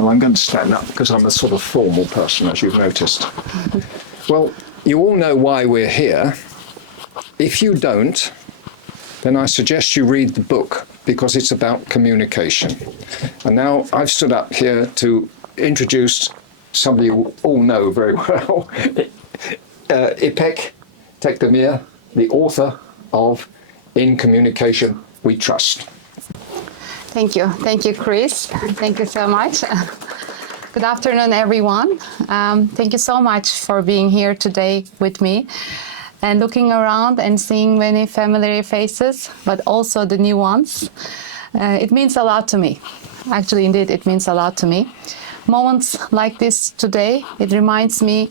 Well, I'm going to stand up because I'm a sort of formal person, as you've noticed. Well, you all know why we're here. If you don't, then I suggest you read the book because it's about communication. And now I've stood up here to introduce somebody you all know very well, Ipek Tekdemir, the author of In Communication We Trust. Thank you, Chris. Thank you so much. Good afternoon, everyone. Thank you so much for being here today with me and looking around and seeing many familiar faces, but also the new ones. It means a lot to me. Actually, indeed, it means a lot to me. Moments like this today, it reminds me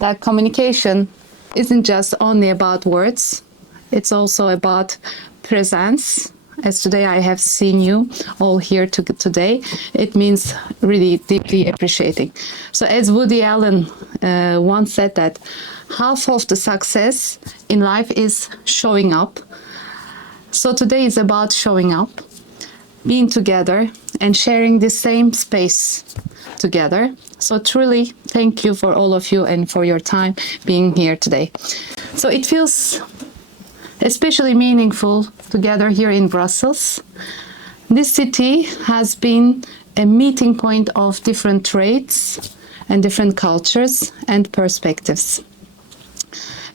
that communication isn't just only about words, it's also about presence. As today I have seen you all here today, it means really deeply appreciating. So as Woody Allen once said that half of the success in life is showing up. So today is about showing up, being together and sharing the same space together. So truly thank you for all of you and for your time being here today. So it feels especially meaningful to gather here in Brussels. This city has been a meeting point of different trades and different cultures and perspectives.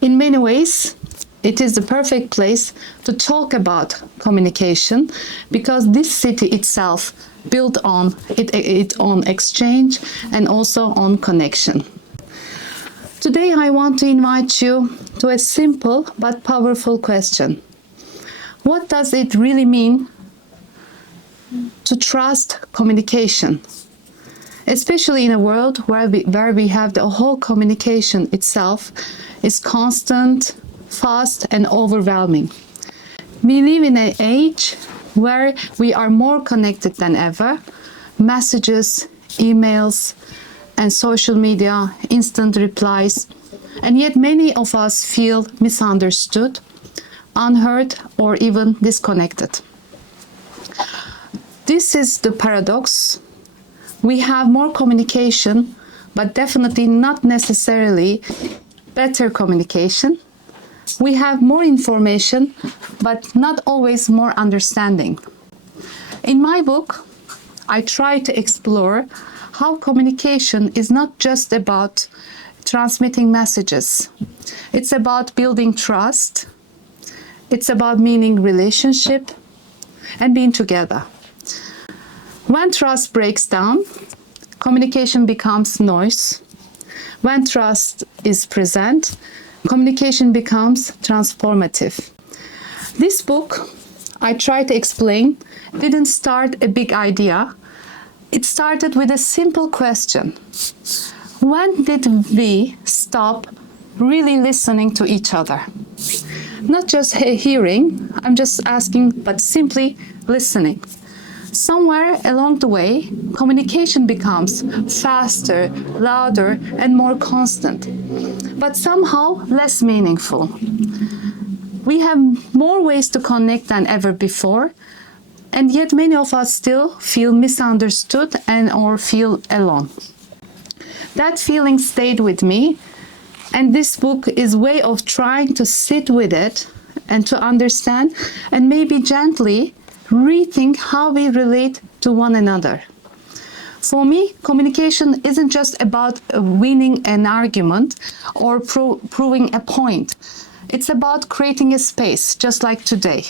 In many ways, it is the perfect place to talk about communication because this city itself built on it on exchange and also on connection. Today I want to invite you to a simple but powerful question. What does it really mean to trust communication? Especially in a world where we have the whole communication itself is constant, fast and overwhelming. We live in an age where we are more connected than ever. Messages, emails, and social media, instant replies, and yet many of us feel misunderstood, unheard, or even disconnected. This is the paradox. We have more communication, but definitely not necessarily better communication. We have more information, but not always more understanding. In my book, I try to explore how communication is not just about transmitting messages. It's about building trust. It's about meaning relationship and being together. When trust breaks down, communication becomes noise. When trust is present, communication becomes transformative. This book, I try to explain, didn't start a big idea. It started with a simple question. When did we stop really listening to each other? Not just hearing, I'm just asking, but simply listening. Somewhere along the way, communication becomes faster, louder, and more constant, but somehow less meaningful. We have more ways to connect than ever before, and yet many of us still feel misunderstood and or feel alone. That feeling stayed with me, and this book is a way of trying to sit with it and to understand and maybe gently rethink how we relate to one another. For me, communication isn't just about winning an argument or proving a point. It's about creating a space, just like today.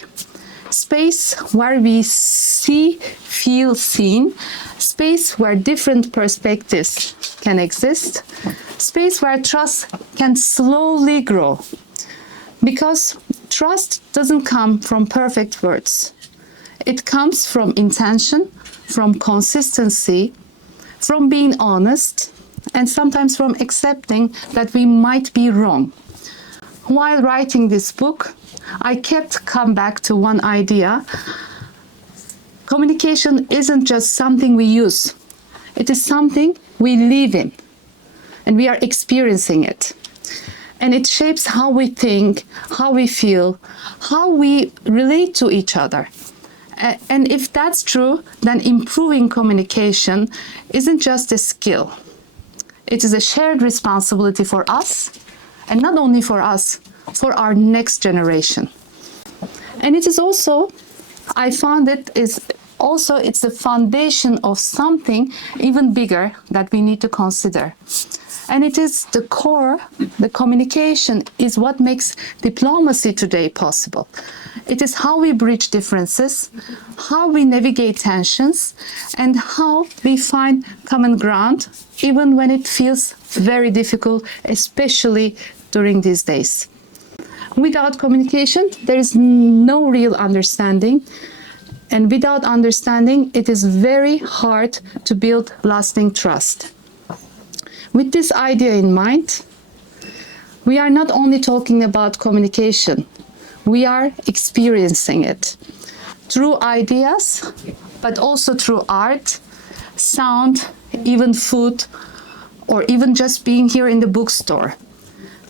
Space where we see, feel seen, space where different perspectives can exist, space where trust can slowly grow. Because trust doesn't come from perfect words. It comes from intention, from consistency, from being honest, and sometimes from accepting that we might be wrong. While writing this book, I kept coming back to one idea. Communication isn't just something we use. It is something we live in, and we are experiencing it. And it shapes how we think, how we feel, how we relate to each other. And if that's true, then improving communication isn't just a skill. It is a shared responsibility for us, and not only for us, for our next generation. And it is also, I found it's the foundation of something even bigger that we need to consider. And it is the core, the communication is what makes diplomacy today possible. It is how we bridge differences, how we navigate tensions, and how we find common ground, even when it feels very difficult, especially during these days. Without communication, there is no real understanding. And without understanding, it is very hard to build lasting trust. With this idea in mind, we are not only talking about communication, we are experiencing it through ideas, but also through art, sound, even food, or even just being here in the bookstore.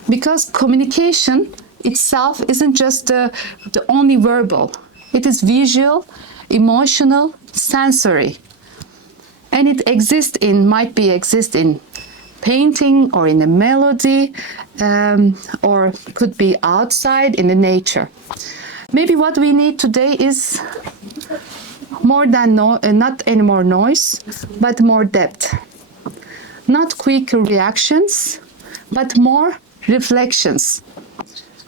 Because communication itself isn't just the only verbal. It is visual, emotional, sensory. And it might exist in painting or in a melody, or could be outside in the nature. Maybe what we need today is more than not any more noise, but more depth. Not quick reactions, but more reflections.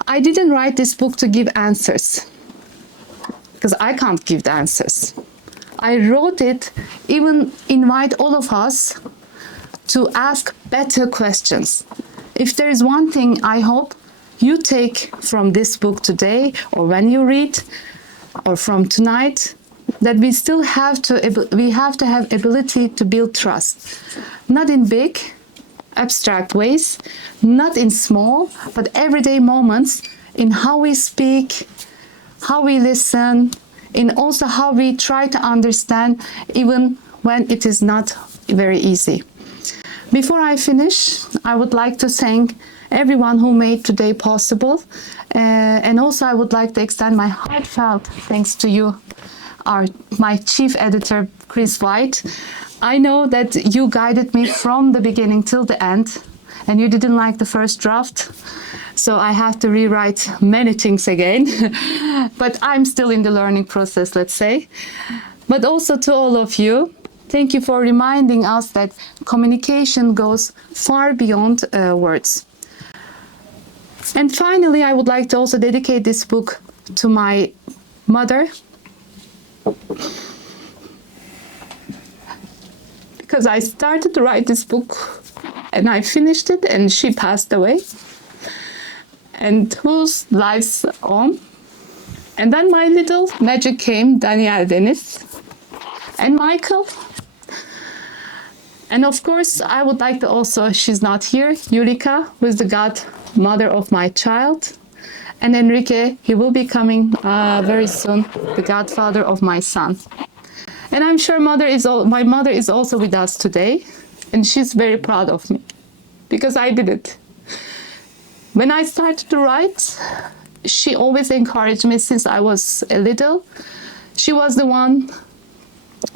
I didn't write this book to give answers, because I can't give the answers. I wrote it even invite all of us to ask better questions. If there is one thing I hope you take from this book today, or when you read, or from tonight, that we have to have ability to build trust, not in big, abstract ways, not in small, but everyday moments in how we speak, how we listen, and also how we try to understand, even when it is not very easy. Before I finish, I would like to thank everyone who made today possible. And also I would like to extend my heartfelt thanks to you, my chief editor, Chris White. I know that you guided me from the beginning till the end, and you didn't like the first draft. So I have to rewrite many things again, but I'm still in the learning process, let's say. But also to all of you, thank you for reminding us that communication goes far beyond words. And finally, I would like to also dedicate this book to my mother, because I started to write this book and I finished it and she passed away, and whose lives on. And then my little magic came, Daniel Deniz and Michael. And of course, I would like to also, she's not here, Yurika, who is the godmother of my child. And Enrique, he will be coming very soon, the godfather of my son. And I'm sure my mother is also with us today. And she's very proud of me, because I did it. When I started to write, she always encouraged me since I was a little. She was the one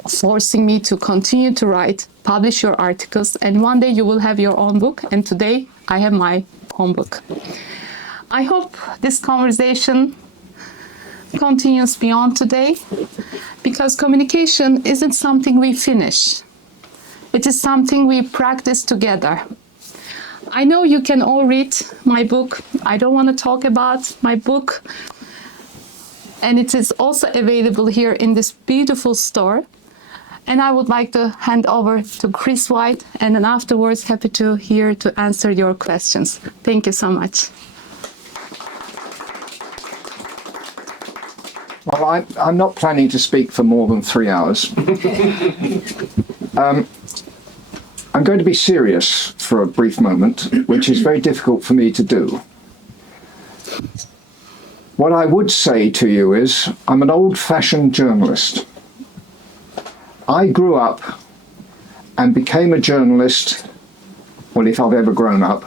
forcing me to continue to write, publish your articles, and one day you will have your own book. And today I have my own book. I hope this conversation continues beyond today, because communication isn't something we finish. It is something we practice together. I know you can all read my book. I don't want to talk about my book. And it is also available here in this beautiful store. And I would like to hand over to Chris White, and then afterwards, happy to answer your questions. Thank you so much. Well, I'm not planning to speak for more than 3 hours. I'm going to be serious for a brief moment, which is very difficult for me to do. What I would say to you is, I'm an old-fashioned journalist. I grew up and became a journalist, well, if I've ever grown up,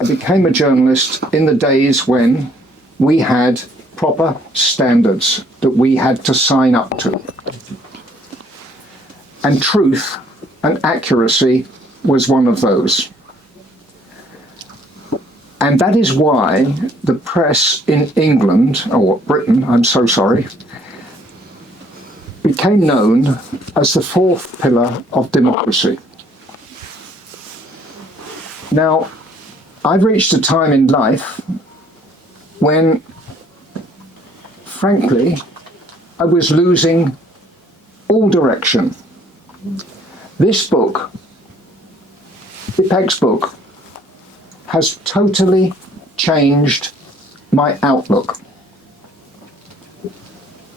I became a journalist in the days when we had proper standards that we had to sign up to. And truth and accuracy was one of those. And that is why the press in England, or Britain, I'm so sorry, became known as the fourth pillar of democracy. Now, I've reached a time in life when, frankly, I was losing all direction. This book, Ipek's book, has totally changed my outlook.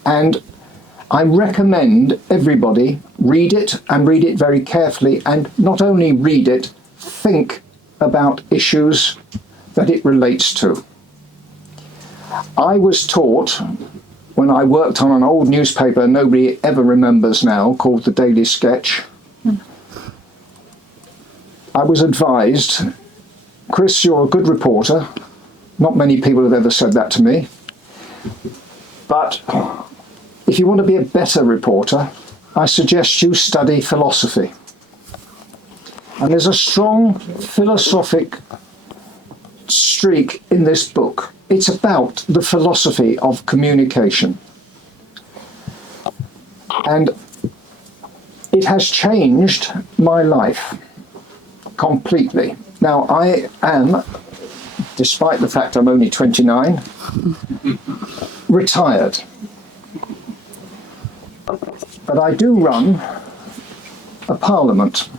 And I recommend everybody read it and read it very carefully, and not only read it, think about issues that it relates to. I was taught when I worked on an old newspaper nobody ever remembers now, called the Daily Sketch. I was advised, Chris, you're a good reporter. Not many people have ever said that to me. But if you want to be a better reporter, I suggest you study philosophy. And there's a strong philosophic streak in this book. It's about the philosophy of communication. And it has changed my life completely. Now, I am, despite the fact I'm only 29, retired. But I do run a parliament.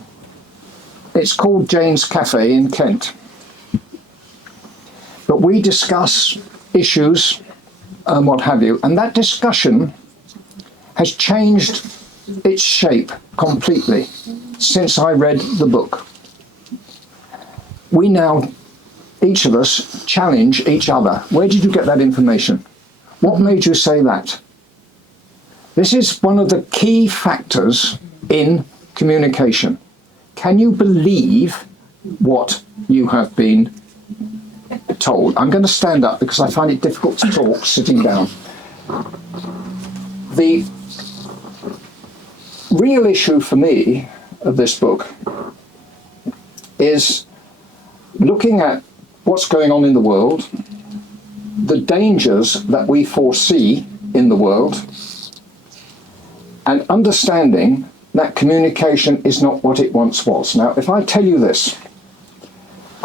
It's called Jane's Cafe in Kent. But we discuss issues and what have you, and that discussion has changed its shape completely since I read the book. We now, each of us, challenge each other. Where did you get that information? What made you say that? This is one of the key factors in communication. Can you believe what you have been told? I'm going to stand up because I find it difficult to talk sitting down. The real issue for me of this book is looking at what's going on in the world, the dangers that we foresee in the world, and understanding that communication is not what it once was. Now, if I tell you this,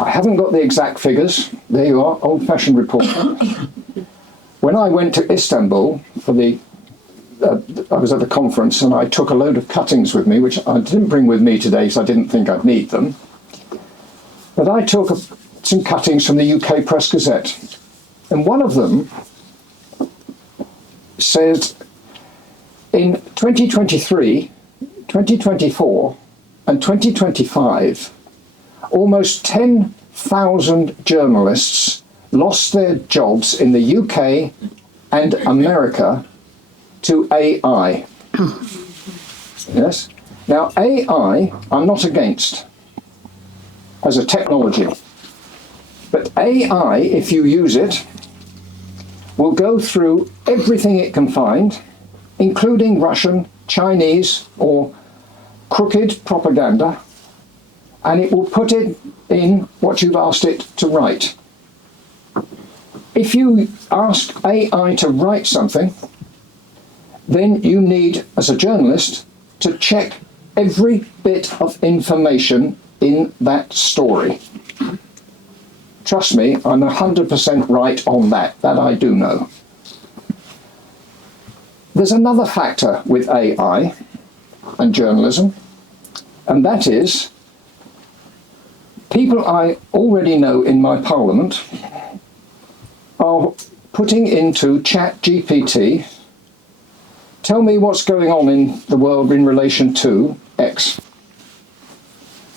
I haven't got the exact figures. There you are, old-fashioned reporter. When I went to Istanbul for the, I was at the conference and I took a load of cuttings with me, which I didn't bring with me today because I didn't think I'd need them. But I took some cuttings from the UK Press Gazette. And one of them said, in 2023, 2024 and 2025, almost 10,000 journalists lost their jobs in the UK and America to AI. Yes? Now, AI, I'm not against as a technology. But AI, if you use it, will go through everything it can find, including Russian, Chinese, or crooked propaganda, and it will put it in what you've asked it to write. If you ask AI to write something, then you need, as a journalist, to check every bit of information in that story. Trust me, I'm 100% right on that. That I do know. There's another factor with AI and journalism, and that is people I already know in my parliament are putting into ChatGPT, tell me what's going on in the world in relation to X.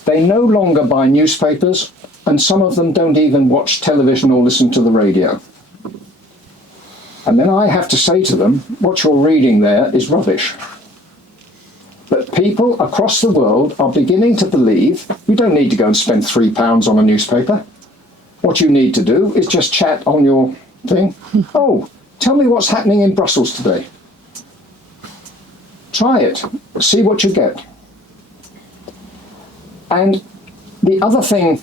They no longer buy newspapers, and some of them don't even watch television or listen to the radio. And then I have to say to them, what you're reading there is rubbish. But people across the world are beginning to believe you don't need to go and spend £3 on a newspaper. What you need to do is just chat on your thing. Oh, Tell me what's happening in Brussels today. Try it. See what you get. And the other thing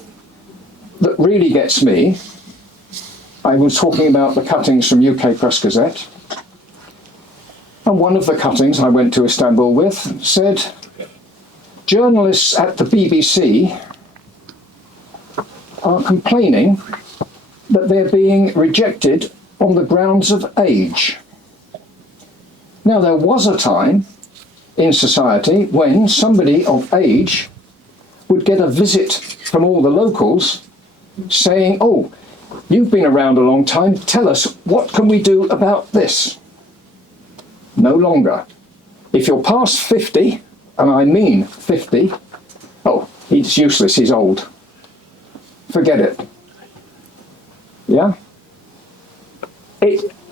that really gets me, I was talking about the cuttings from UK Press Gazette, and one of the cuttings I went to Istanbul with said, journalists at the BBC are complaining that they're being rejected on the grounds of age. Now, there was a time in society when somebody of age would get a visit from all the locals saying, oh, you've been around a long time, tell us, what can we do about this? No longer. If you're past 50, and I mean 50, oh, he's useless, he's old. Forget it. Yeah?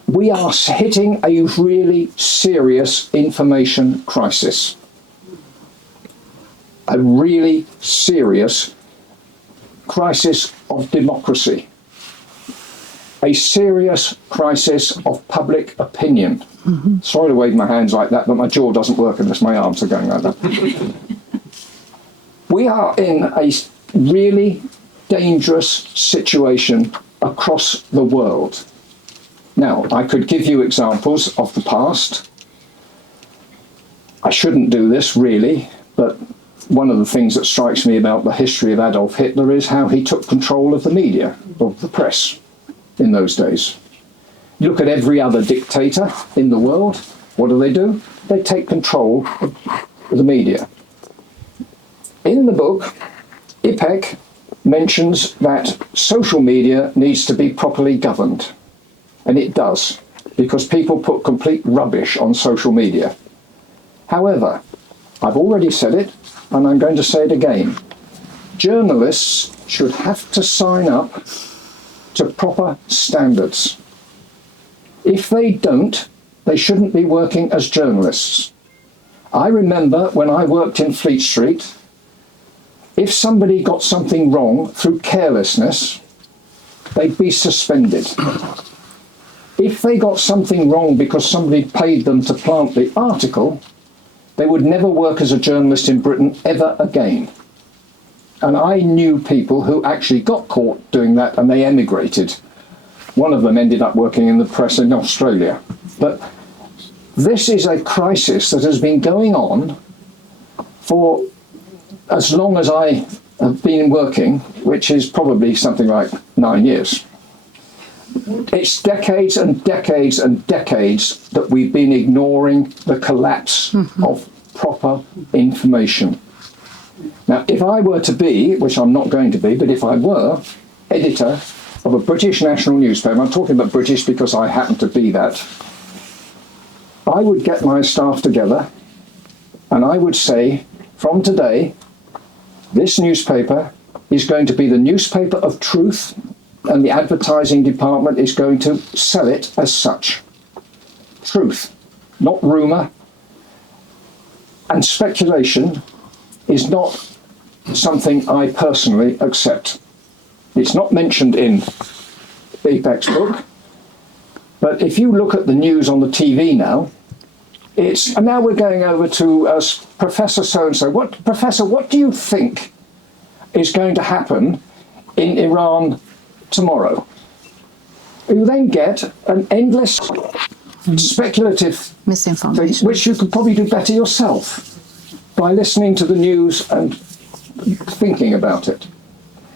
We are hitting a really serious information crisis. A really serious crisis of democracy. A serious crisis of public opinion. Mm-hmm. Sorry to wave my hands like that, but my jaw doesn't work unless my arms are going like that. We are in a really dangerous situation across the world. Now, I could give you examples of the past. I shouldn't do this, really, but one of the things that strikes me about the history of Adolf Hitler is how he took control of the media, of the press, in those days. You look at every other dictator in the world, what do? They take control of the media. In the book, Ipek mentions that social media needs to be properly governed. And it does, because people put complete rubbish on social media. However, I've already said it, and I'm going to say it again. Journalists should have to sign up to proper standards. If they don't, they shouldn't be working as journalists. I remember when I worked in Fleet Street, if somebody got something wrong through carelessness, they'd be suspended. If they got something wrong because somebody paid them to plant the article, they would never work as a journalist in Britain ever again. And I knew people who actually got caught doing that and they emigrated. One of them ended up working in the press in Australia. But this is a crisis that has been going on for as long as I have been working, which is probably something like 9 years. It's decades and decades and decades that we've been ignoring the collapse of proper information. Now, if I were to be, which I'm not going to be, but if I were, editor of a British national newspaper, I'm talking about British because I happen to be that, I would get my staff together and I would say, from today, this newspaper is going to be the newspaper of truth, and the advertising department is going to sell it as such. Truth, not rumour. And speculation is not something I personally accept. It's not mentioned in Ipek's book, but if you look at the news on the TV now, and now we're going over to Professor so-and-so. Professor, what do you think is going to happen in Iran tomorrow? You then get an endless speculative misinformation, thing, which you could probably do better yourself by listening to the news and thinking about it.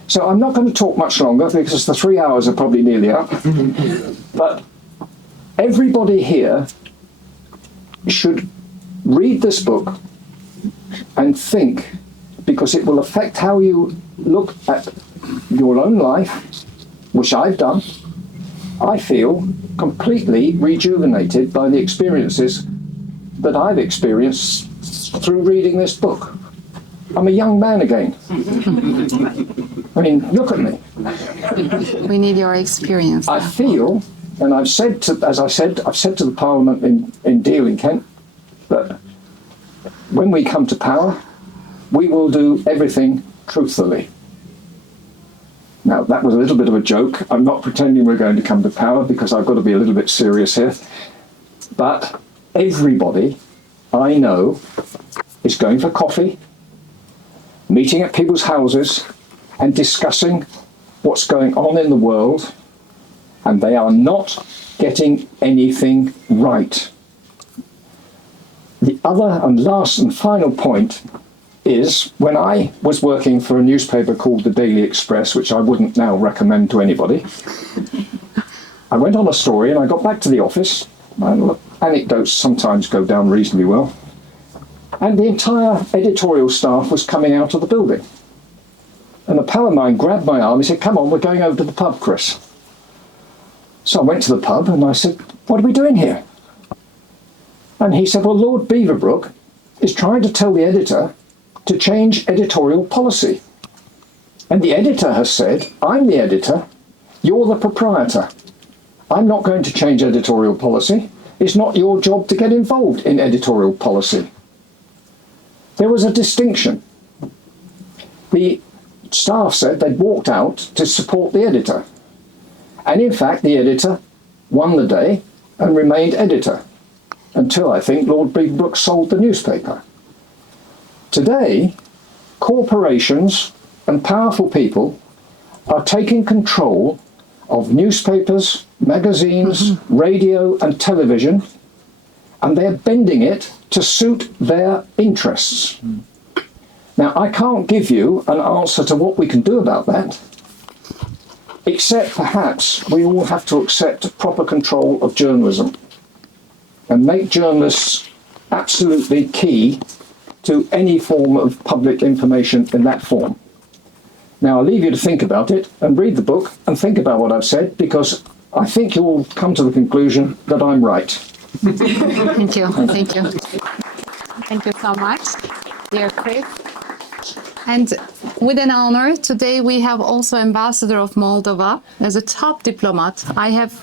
So I'm not going to talk much longer because the 3 hours are probably nearly up. But everybody here should read this book and think, because it will affect how you look at your own life, which I've done. I feel completely rejuvenated by the experiences that I've experienced through reading this book. I'm a young man again. I mean, look at me. We need your experience. I feel, and I've said to the Parliament in Deal in Kent, that when we come to power, we will do everything truthfully. Now, that was a little bit of a joke. I'm not pretending we're going to come to power because I've got to be a little bit serious here. But everybody I know is going for coffee, meeting at people's houses and discussing what's going on in the world, and they are not getting anything right. The other and last and final point is when I was working for a newspaper called the Daily Express, which I wouldn't now recommend to anybody, I went on a story and I got back to the office, and anecdotes sometimes go down reasonably well, and the entire editorial staff was coming out of the building. And a pal of mine grabbed my arm and said, "Come on, we're going over to the pub, Chris." So I went to the pub and I said, "What are we doing here?" And he said, "Well, Lord Beaverbrook is trying to tell the editor to change editorial policy. And the editor has said, I'm the editor, you're the proprietor. I'm not going to change editorial policy. It's not your job to get involved in editorial policy." There was a distinction. The staff said they'd walked out to support the editor. And in fact, the editor won the day and remained editor until, I think, Lord Beaverbrook sold the newspaper. Today, corporations and powerful people are taking control of newspapers, magazines, radio and television, and they're bending it to suit their interests. Now, I can't give you an answer to what we can do about that, except perhaps we all have to accept proper control of journalism and make journalists absolutely key to any form of public information in that form. Now, I'll leave you to think about it and read the book and think about what I've said, because I think you'll come to the conclusion that I'm right. Thank you. Thank you. Thank you so much, dear Chris. And with an honor, today we have also Ambassador of Moldova as a top diplomat. I have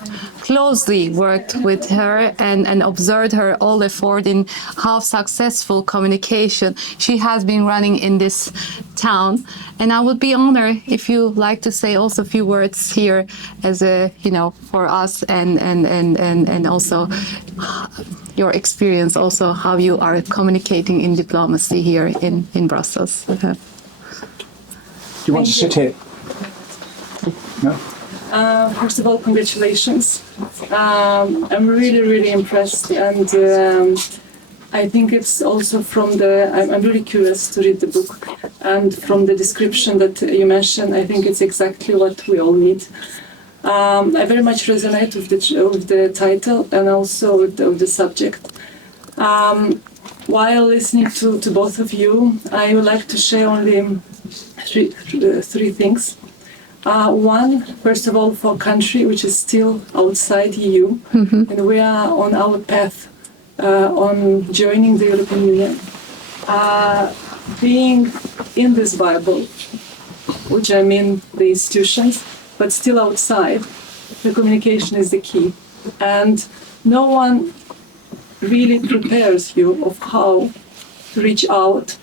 closely worked with her and observed her all effort in how successful communication she has been running in this town. And I would be honored if you like to say also a few words here as a, for us and also your experience, also how you are communicating in diplomacy here in Brussels. Do you want to sit here? No? First of all, congratulations. I'm really, really impressed, and I think it's also from I'm really curious to read the book, and from the description that you mentioned, I think it's exactly what we all need. I very much resonate with the title and also with the subject. While listening to both of you, I would like to share only three things. One, first of all, for a country which is still outside EU, and we are on our path on joining the European Union. Being in this Bible, which I mean the institutions, but still outside, the communication is the key. And no one really prepares you of how to reach out,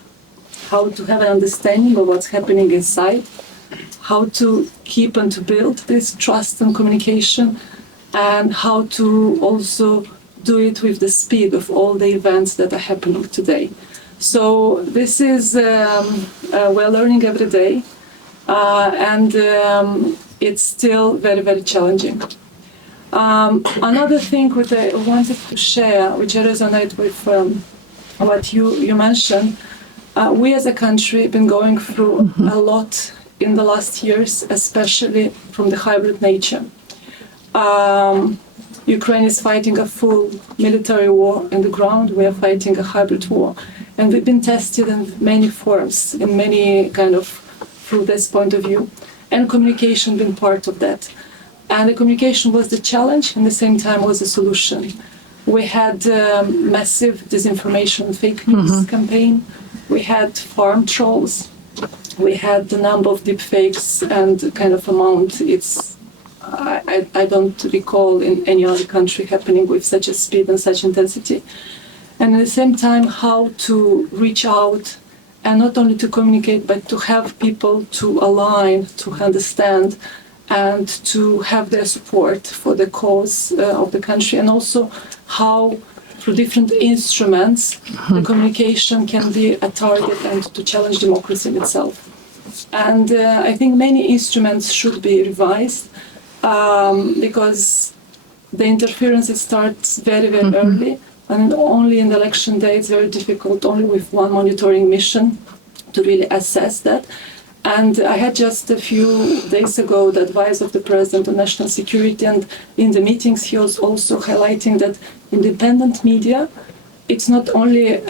how to have an understanding of what's happening inside, how to keep and to build this trust and communication, and how to also do it with the speed of all the events that are happening today. So this is, we're learning every day, and it's still very, very challenging. Another thing which I wanted to share, which I resonate with what you mentioned, we as a country have been going through a lot in the last years, especially from the hybrid nature. Ukraine is fighting a full military war in the ground. We are fighting a hybrid war. And we've been tested in many forms, in many kind of, through this point of view. And communication been part of that. And the communication was the challenge, and at the same time was the solution. We had massive disinformation, fake news campaign. We had farm trolls. We had the number of deep fakes and kind of amount. I don't recall in any other country happening with such a speed and such intensity. And at the same time, how to reach out and not only to communicate, but to have people to align, to understand, and to have their support for the cause of the country, and also how through different instruments the communication can be a target and to challenge democracy in itself. And I think many instruments should be revised because the interference starts very, very early, and only in the election day it's very difficult, only with one monitoring mission to really assess that. And I had just a few days ago the advice of the President on National Security, and in the meetings he was also highlighting that independent media, it's not only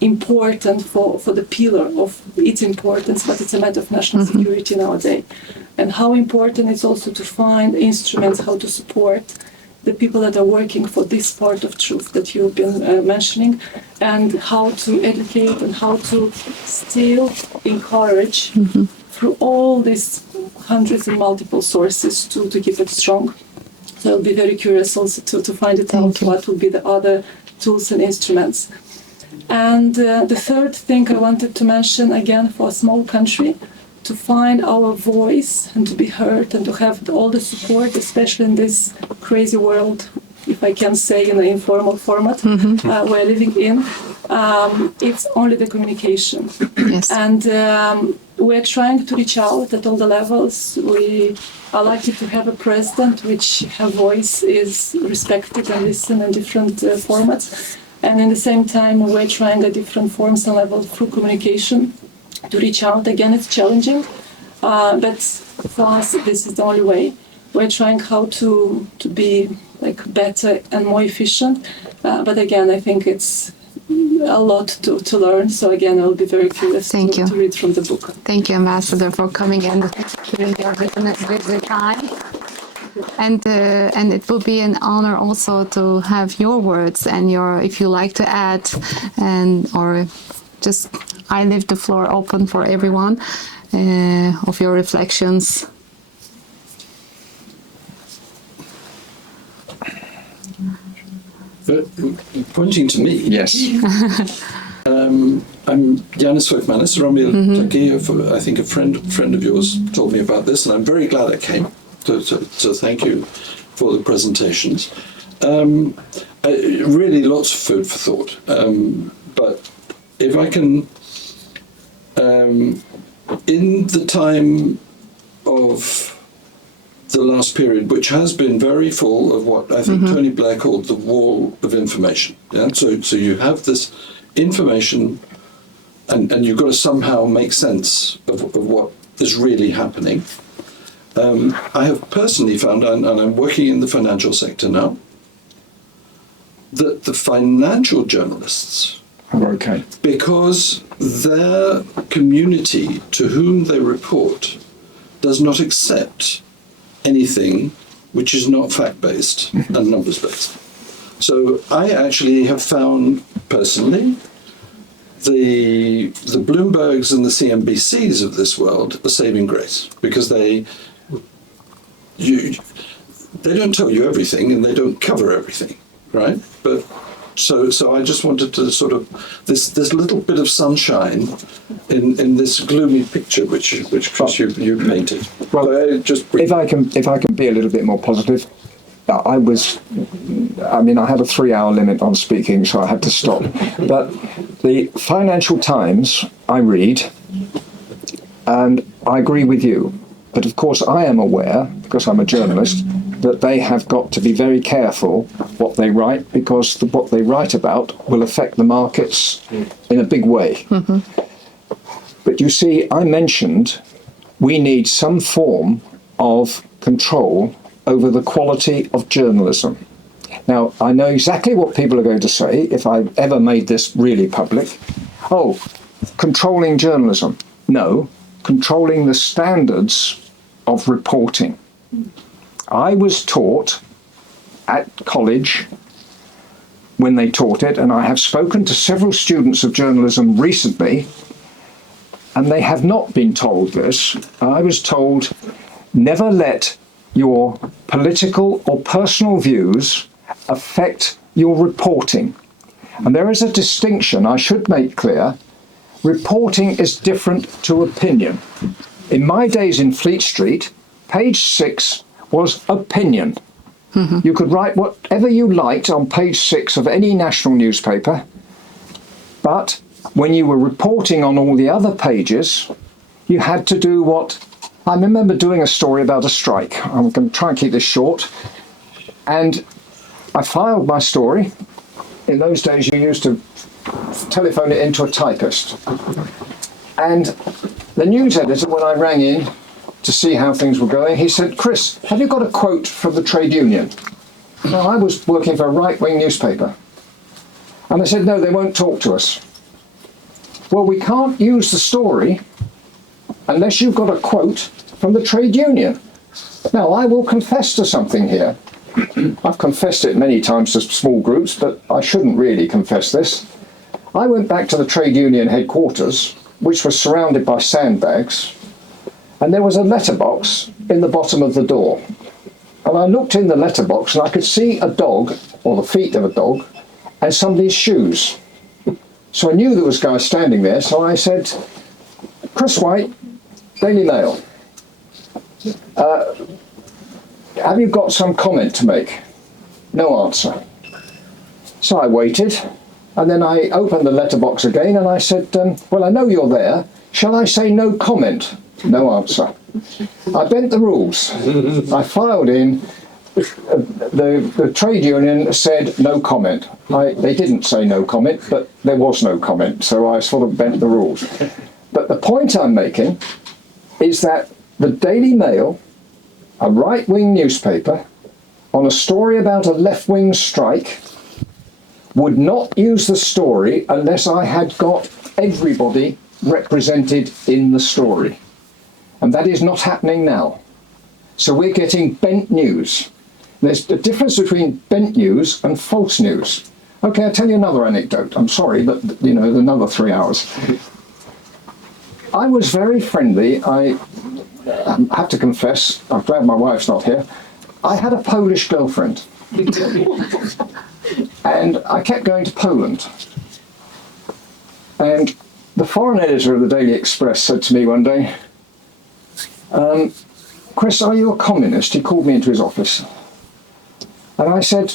important for the pillar of its importance, but it's a matter of national security nowadays. And how important it's also to find instruments how to support the people that are working for this part of truth that you've been mentioning, and how to educate and how to still encourage through all these hundreds and multiple sources to keep it strong. So I'll be very curious also to find it out what will be the other tools and instruments. And the third thing I wanted to mention, again, for a small country, to find our voice and to be heard and to have all the support, especially in this crazy world, if I can say in an informal format we're living in, it's only the communication. Yes. And we're trying to reach out at all the levels. We are lucky to have a president which her voice is respected and listened in different formats. And in the same time, we're trying at different forms and levels through communication to reach out. Again, it's challenging, but for us, this is the only way. We're trying how to be like better and more efficient. But again, I think it's a lot to learn. So again, I'll be very curious to read from the book. Thank you, Ambassador, for coming and sharing your visit time. And it will be an honor also to have your words and your, if you like to add, and or just I leave the floor open for everyone of your reflections. Pointing to me. Yes. I'm Yanis Wojtmanis, Romil Taki, I think a friend of yours told me about this, and I'm very glad I came. So thank you for the presentations. Really lots of food for thought. But if I can, in the time of the last period, which has been very full of what I think Tony Blair called the wall of information. Yeah? So you have this information, and you've got to somehow make sense of what is really happening. I have personally found, and I'm working in the financial sector now, that the financial journalists, because their community to whom they report does not accept anything which is not fact-based and numbers-based. So I actually have found personally the Bloombergs and the CNBCs of this world a saving grace, because they don't tell you everything and they don't cover everything, right? But so I just wanted to sort of this little bit of sunshine in this gloomy picture which Chris you painted. Well, if I can be a little bit more positive, I had a 3-hour limit on speaking, so I had to stop. But the Financial Times I read, and I agree with you. But of course, I am aware, because I'm a journalist, that they have got to be very careful what they write, because what they write about will affect the markets in a big way. But you see, I mentioned we need some form of control over the quality of journalism. Now, I know exactly what people are going to say if I ever made this really public. Oh, controlling journalism. No, controlling the standards of reporting. I was taught at college when they taught it, and I have spoken to several students of journalism recently, and they have not been told this. I was told, never let your political or personal views affect your reporting. And there is a distinction I should make clear reporting is different to opinion. In my days in Fleet Street, page 6 was opinion. You could write whatever you liked on page 6 of any national newspaper, but when you were reporting on all the other pages, you had to do what... I remember doing a story about a strike. I'm going to try and keep this short. And I filed my story. In those days, you used to telephone it into a typist. And the news editor, when I rang in to see how things were going, he said, "Chris, have you got a quote from the trade union?" Now, I was working for a right-wing newspaper. And I said, "No, they won't talk to us." "Well, we can't use the story unless you've got a quote from the trade union." Now, I will confess to something here. I've confessed it many times to small groups, but I shouldn't really confess this. I went back to the trade union headquarters, which was surrounded by sandbags, and there was a letterbox in the bottom of the door. And I looked in the letterbox and I could see a dog, or the feet of a dog, and somebody's shoes. So I knew there was a guy standing there, so I said, "Chris White, Daily Mail. Have you got some comment to make?" No answer. So I waited, and then I opened the letterbox again and I said, "Well, I know you're there. Shall I say no comment?" No answer. I bent the rules. I filed in. The trade union said no comment. They didn't say no comment, but there was no comment, so I sort of bent the rules. But the point I'm making is that the Daily Mail, a right-wing newspaper, on a story about a left-wing strike, would not use the story unless I had got everybody represented in the story. And that is not happening now. So we're getting bent news. There's a difference between bent news and false news. Okay, I'll tell you another anecdote. I'm sorry, but you know, another 3 hours. I was very friendly. I have to confess, I'm glad my wife's not here. I had a Polish girlfriend. And I kept going to Poland. And the foreign editor of the Daily Express said to me one day, "Chris, are you a communist?" He called me into his office. And I said,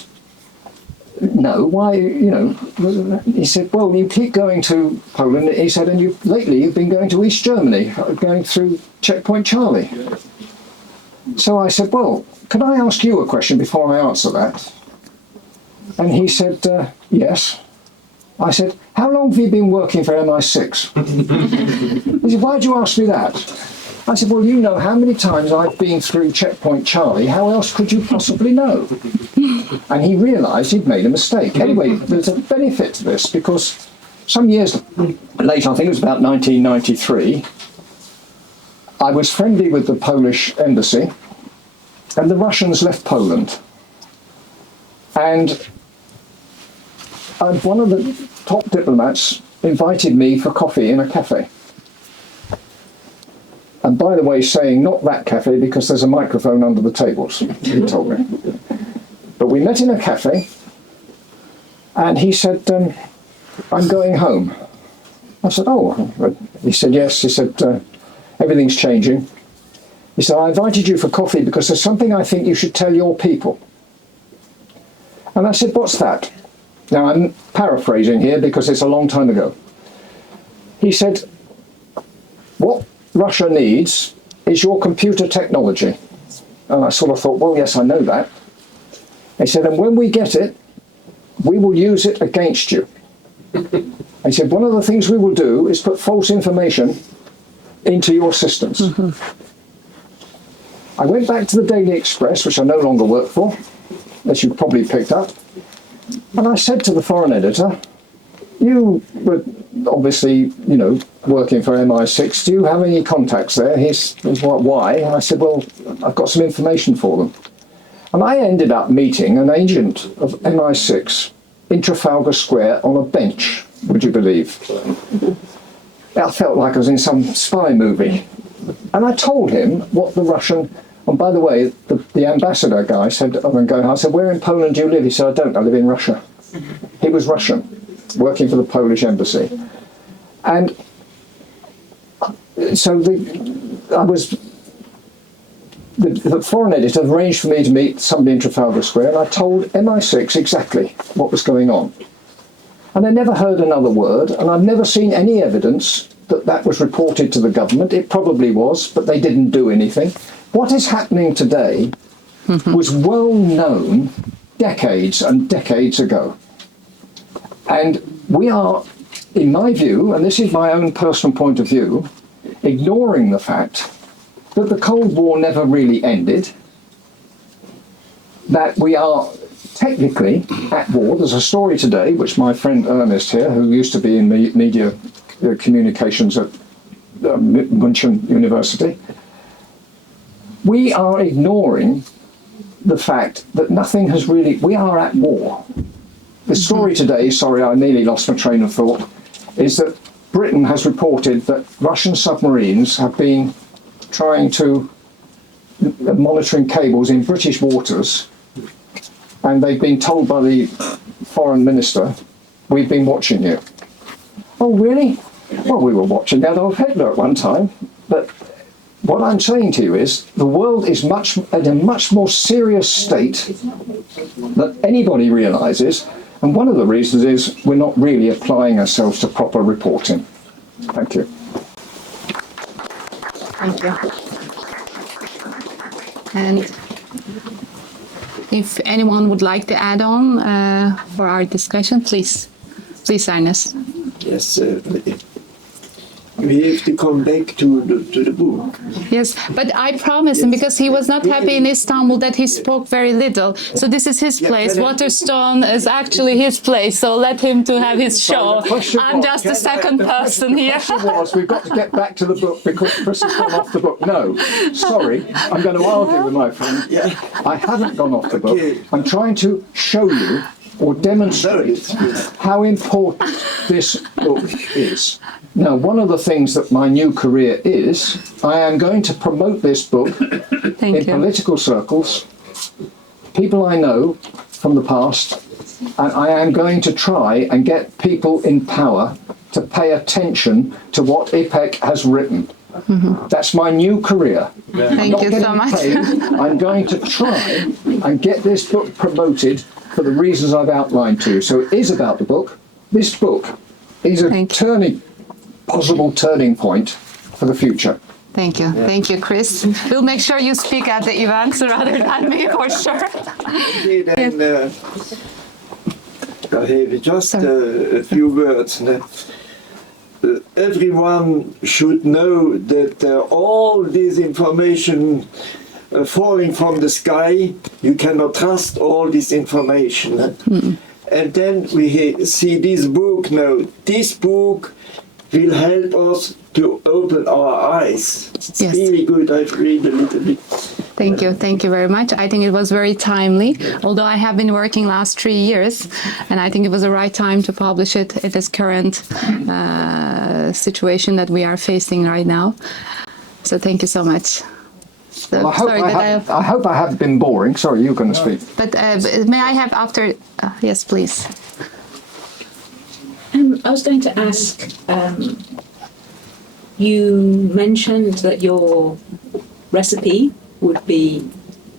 "No, why, you know?" He said, "Well, you keep going to Poland." He said, "And lately you've been going to East Germany, going through Checkpoint Charlie." So I said, "Well, can I ask you a question before I answer that?" And he said, "Yes." I said, "How long have you been working for MI6? He said, "Why do you ask me that?" I said, "Well, you know how many times I've been through Checkpoint Charlie. How else could you possibly know?" And he realised he'd made a mistake. Anyway, there's a benefit to this because some years later, I think it was about 1993, I was friendly with the Polish embassy and the Russians left Poland. And one of the top diplomats invited me for coffee in a cafe. And by the way, saying not that cafe because there's a microphone under the tables, he told me. But we met in a cafe and he said, "I'm going home." I said, "Oh." He said, "Yes." He said, "Everything's changing." He said, "I invited you for coffee because there's something I think you should tell your people." And I said, "What's that?" Now, I'm paraphrasing here because it's a long time ago. He said, "What Russia needs is your computer technology." And I sort of thought, well, yes, I know that. He said, "And when we get it, we will use it against you." He said, "One of the things we will do is put false information into your systems." I went back to the Daily Express, which I no longer work for, as you probably picked up, and I said to the foreign editor, "You were obviously, you know, working for MI6. Do you have any contacts there?" He said, "Why?" And I said, "Well, I've got some information for them." And I ended up meeting an agent of MI6 in Trafalgar Square on a bench, would you believe? I felt like I was in some spy movie. And I told him what the Russian... And by the way, the ambassador guy said, I said, "Where in Poland do you live?" He said, "I don't, I live in Russia." He was Russian, working for the Polish embassy. And so the foreign editor arranged for me to meet somebody in Trafalgar Square, and I told MI6 exactly what was going on. And I never heard another word, and I've never seen any evidence that that was reported to the government. It probably was, but they didn't do anything. What is happening today was well known decades and decades ago. And we are, in my view, and this is my own personal point of view, ignoring the fact that the Cold War never really ended, that we are technically at war. There's a story today, which my friend Ernest here, who used to be in media communications at München University, we are ignoring the fact that nothing has really, we are at war. The story today, sorry, I nearly lost my train of thought, is that Britain has reported that Russian submarines have been trying to, monitoring cables in British waters, and they've been told by the foreign minister, we've been watching you. Oh, really? Well, we were watching Adolf Hitler at one time, but what I'm saying to you is the world is in a much more serious state than anybody realises, and one of the reasons is we're not really applying ourselves to proper reporting. Thank you. Thank you. And if anyone would like to add on for our discussion, please, Ernest. Yes, we have to come back to the book. Yes, but I promised him, because he was not happy in Istanbul, that he spoke very little. So this is his place. Waterstone is actually his place. So let him to have his show. I'm just the second person here. The question was, we've got to get back to the book because Chris has gone off the book. No, sorry, I'm going to argue with my friend. I haven't gone off the book. I'm trying to show you or demonstrate how important this book is. Now, one of the things that my new career is, I am going to promote this book in political circles, people I know from the past, and I am going to try and get people in power to pay attention to what Ipek has written. That's my new career. Thank you so much. I'm going to try and get this book promoted for the reasons I've outlined to you. So it is about the book. This book is a possible turning point for the future. Thank you. Thank you, Chris. We'll make sure you speak at the events rather than me, for sure. And I have just a few words. Everyone should know that all this information falling from the sky, you cannot trust all this information. And then we see this book now. This book will help us to open our eyes. It's really good. I've read a little bit. Thank you very much. I think it was very timely, although I have been working last 3 years, and I think it was the right time to publish it at this current situation that we are facing right now. So thank you so much. So, well, I hope I have been boring. Sorry, you're going to speak. But may I have after? Yes, please. I was going to ask, you mentioned that your recipe would be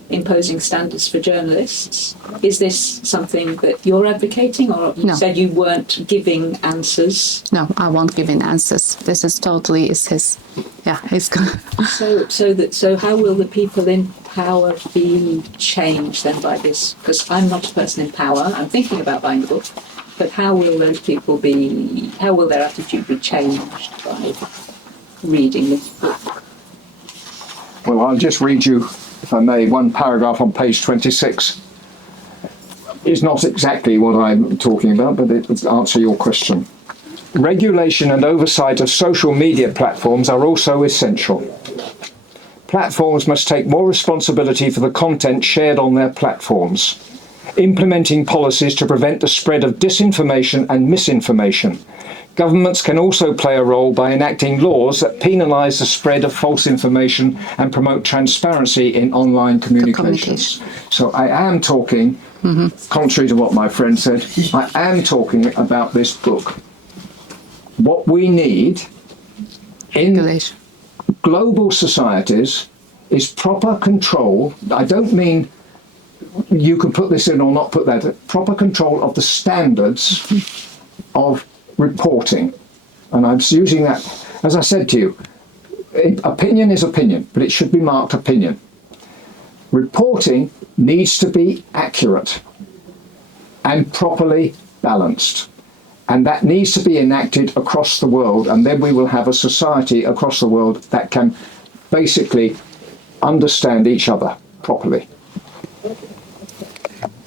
imposing standards for journalists. Is this something that you're advocating, or you said you weren't giving answers? No, I won't give in answers. This is totally his. Yeah, he's good. So how will the people in power be changed then by this? Because I'm not a person in power. I'm thinking about buying the book. But how will those people be, how will their attitude be changed by reading this book? Well, I'll just read you, if I may, one paragraph on page 26. It's not exactly what I'm talking about, but it will answer your question. Regulation and oversight of social media platforms are also essential. Platforms must take more responsibility for the content shared on their platforms, implementing policies to prevent the spread of disinformation and misinformation. Governments can also play a role by enacting laws that penalise the spread of false information and promote transparency in online communications. So I am talking, contrary to what my friend said, I am talking about this book. What we need in global societies is proper control. I don't mean you can put this in or not put that. Proper control of the standards of reporting. And I'm using that, as I said to you, opinion is opinion, but it should be marked opinion. Reporting needs to be accurate and properly balanced. And that needs to be enacted across the world, and then we will have a society across the world that can basically understand each other properly.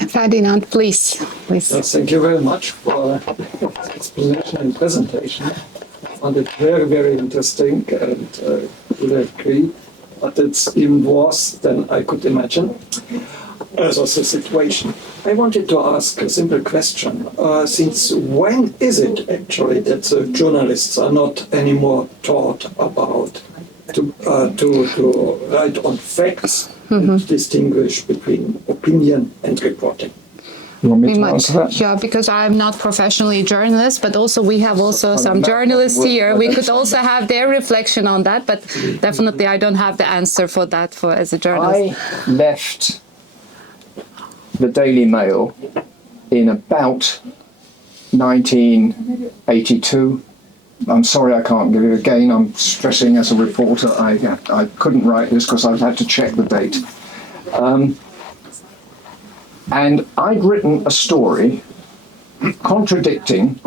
Ferdinand, please. Yes, thank you very much for the explanation and presentation. I found it very, very interesting and would agree, but it's even worse than I could imagine. As was the situation. I wanted to ask a simple question. Since when is it actually that the journalists are not anymore taught about to write on facts and distinguish between opinion and reporting? You want me to answer that? Yeah, because I'm not professionally a journalist, but also we have also some journalists here. We could also have their reflection on that, but definitely I don't have the answer for that as a journalist. I left the Daily Mail in about 1982. I'm sorry I can't give you again. I'm stressing as a reporter. I couldn't write this because I've had to check the date. And I'd written a story contradicting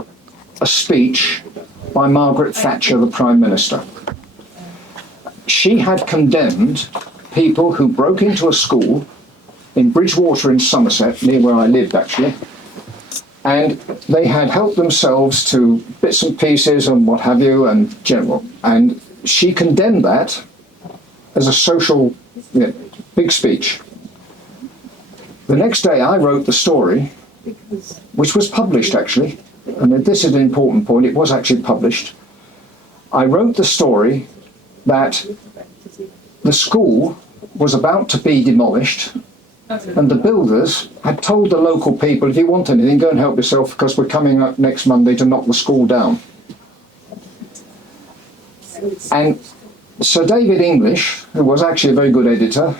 a speech by Margaret Thatcher, the Prime Minister. She had condemned people who broke into a school in Bridgewater in Somerset, near where I lived actually, and they had helped themselves to bits and pieces and what have you and general. And she condemned that as a social, big speech. The next day I wrote the story, which was published actually, and this is an important point, it was actually published. I wrote the story that the school was about to be demolished, and the builders had told the local people, if you want anything, go and help yourself because we're coming up next Monday to knock the school down. And Sir David English, who was actually a very good editor,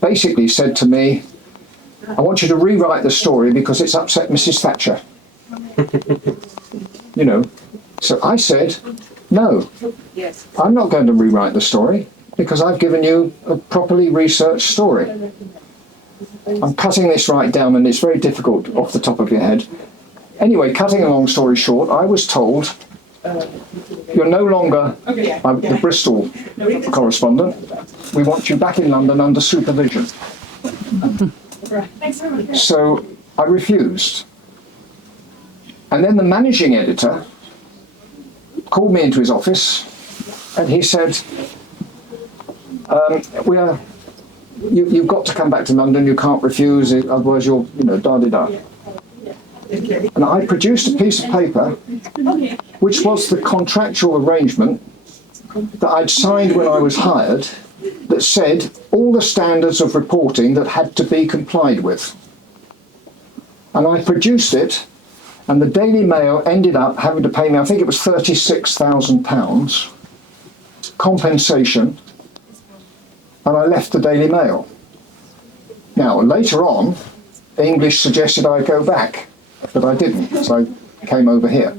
basically said to me, I want you to rewrite the story because it's upset Mrs. Thatcher. So I said, no, I'm not going to rewrite the story because I've given you a properly researched story. I'm cutting this right down and it's very difficult off the top of your head. Anyway, cutting a long story short, I was told, you're no longer the Bristol correspondent. We want you back in London under supervision. So I refused. And then the managing editor called me into his office and he said, you've got to come back to London, you can't refuse it, otherwise you'll, da-di-da. And I produced a piece of paper, which was the contractual arrangement that I'd signed when I was hired, that said all the standards of reporting that had to be complied with. And I produced it, and the Daily Mail ended up having to pay me, I think it was £36,000 compensation, and I left the Daily Mail. Now, later on, English suggested I go back, but I didn't, so I came over here.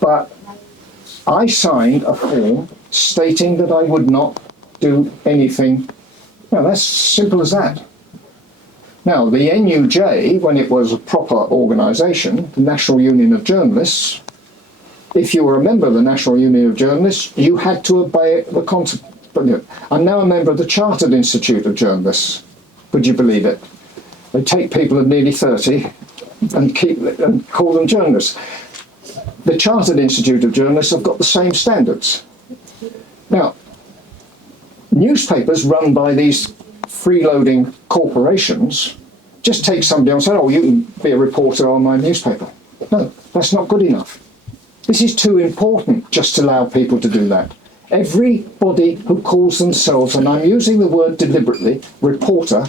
But I signed a form stating that I would not do anything. That's simple as that. Now, the NUJ, when it was a proper organisation, the National Union of Journalists, if you were a member of the National Union of Journalists, you had to obey the concept. I'm now a member of the Chartered Institute of Journalists. Would you believe it? They take people of nearly 30 and call them journalists. The Chartered Institute of Journalists have got the same standards. Now, newspapers run by these freeloading corporations just take somebody and say, oh, you can be a reporter on my newspaper. No, that's not good enough. This is too important just to allow people to do that. Everybody who calls themselves, and I'm using the word deliberately, reporter,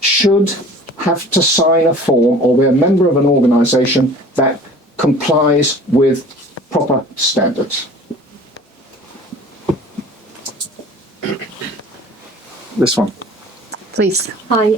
should have to sign a form or be a member of an organisation that complies with proper standards. This one. Please. Hi.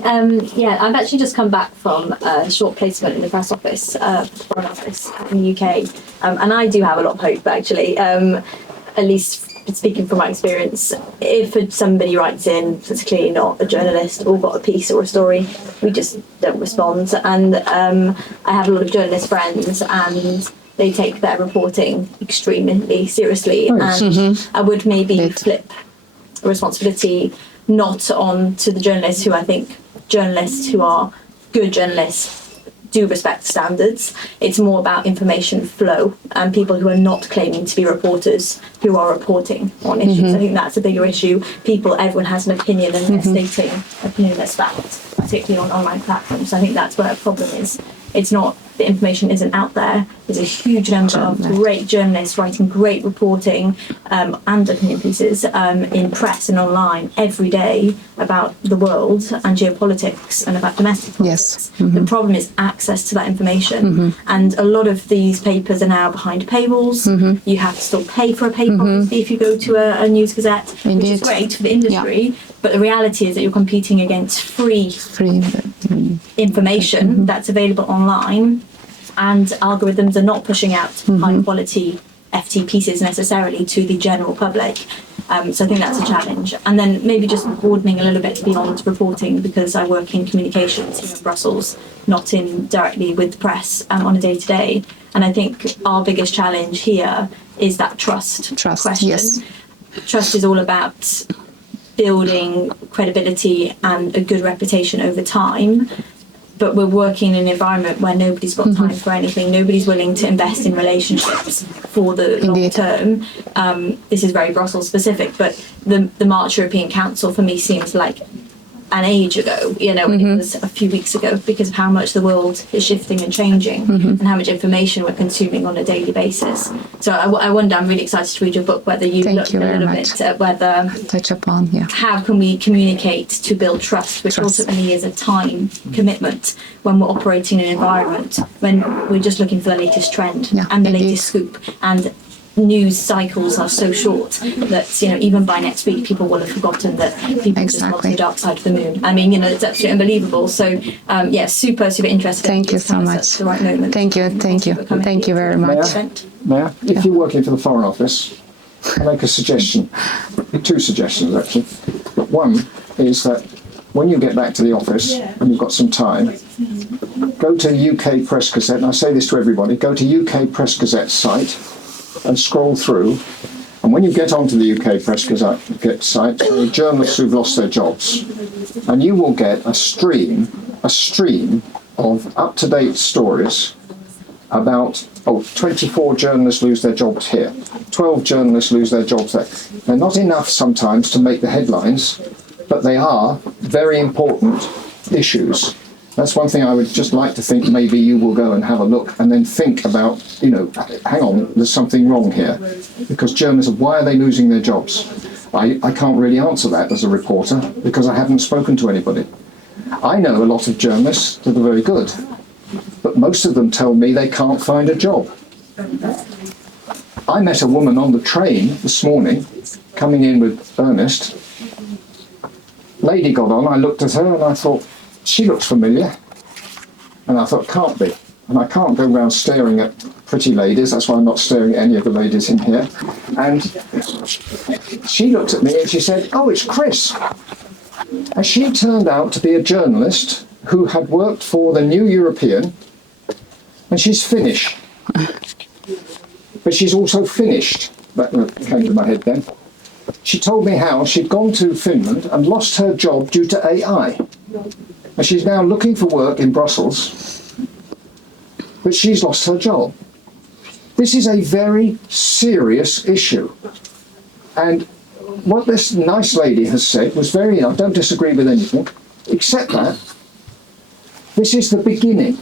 Yeah, I've actually just come back from a short placement in the press office, Foreign Office in the UK, and I do have a lot of hope, actually. At least speaking from my experience, if somebody writes in that's clearly not a journalist or got a piece or a story, we just don't respond. And I have a lot of journalist friends, and they take their reporting extremely seriously. And I would maybe flip responsibility not on to the journalists, who I think journalists who are good journalists do respect standards. It's more about information flow and people who are not claiming to be reporters who are reporting on issues. I think that's a bigger issue. Everyone has an opinion, and they're stating opinion that's fact, particularly on online platforms. So I think that's where a problem is. It's not the information isn't out there. There's a huge number of great journalists writing great reporting and opinion pieces in press and online every day about the world and geopolitics and about domestic politics. Yes. The problem is access to that information. And a lot of these papers are now behind paywalls. You have to still pay for a paper obviously, if you go to a news gazette, which is great for the industry. But the reality is that you're competing against free information that's available online, and algorithms are not pushing out high quality FT pieces necessarily to the general public. So I think that's a challenge. And then maybe just broadening a little bit beyond reporting, because I work in communications here in Brussels, not in directly with the press on a day-to-day. And I think our biggest challenge here is that trust question. Yes. Trust is all about building credibility and a good reputation over time. But we're working in an environment where nobody's got time for anything. Nobody's willing to invest in relationships for the long term. This is very Brussels specific, but the March European Council for me seems like an age ago, when it was a few weeks ago, because of how much the world is shifting and changing and how much information we're consuming on a daily basis. So I wonder, I'm really excited to read your book, whether you looked a little bit at whether touch upon, how can we communicate to build trust, which ultimately is a time commitment when we're operating in an environment when we're just looking for the latest trend and the latest scoop. And news cycles are so short that even by next week people will have forgotten that people just want the dark side of the moon. I mean, it's absolutely unbelievable. So super interested. Thank you so much. At the right moment. Thank you very much. May I? If you're working for the Foreign Office, I make a suggestion. Two suggestions actually. One is that when you get back to the office and you've got some time, go to UK Press Gazette, and I say this to everybody, go to UK Press Gazette's site and scroll through, and when you get onto the UK Press Gazette site, there are journalists who've lost their jobs, and you will get a stream of up-to-date stories about 24 journalists lose their jobs here, 12 journalists lose their jobs there. They're not enough sometimes to make the headlines, but they are very important issues. That's one thing I would just like to think maybe you will go and have a look and then think about, hang on, there's something wrong here. Because journalists, why are they losing their jobs? I can't really answer that as a reporter because I haven't spoken to anybody. I know a lot of journalists that are very good, but most of them tell me they can't find a job. I met a woman on the train this morning, coming in with Ernest. Lady got on, I looked at her and I thought, she looks familiar, and I thought, can't be. And I can't go around staring at pretty ladies, that's why I'm not staring at any of the ladies in here. And she looked at me and she said, oh, it's Chris. And she turned out to be a journalist who had worked for the New European, and she's Finnish. But she's also finished. That came to my head then. She told me how she'd gone to Finland and lost her job due to AI. And she's now looking for work in Brussels, but she's lost her job. This is a very serious issue. And what this nice lady has said was I don't disagree with anything, except that this is the beginning.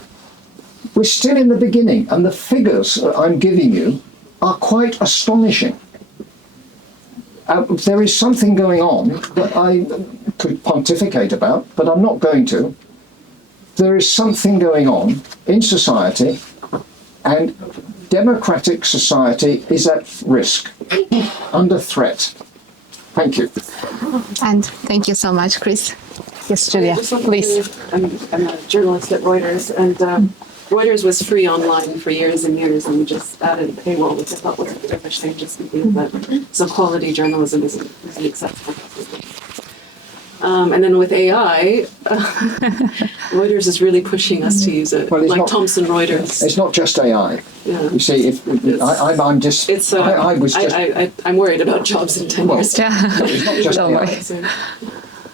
We're still in the beginning, and the figures that I'm giving you are quite astonishing. There is something going on that I could pontificate about, but I'm not going to. There is something going on in society, and democratic society is at risk, under threat. Thank you. And thank you so much, Chris. Yes, Julia, please. I'm a journalist at Reuters, and Reuters was free online for years and years, and we just added a paywall, which I thought was a bit of a shame, just because so quality journalism isn't acceptable. And then with AI, Reuters is really pushing us to use it, Well, it's like not- Thomson Reuters. It's not just AI. Yeah. You see, I'm just. It's. I was just. I'm worried about jobs in 10 Well, years. it's not just Don't AI. worry. So,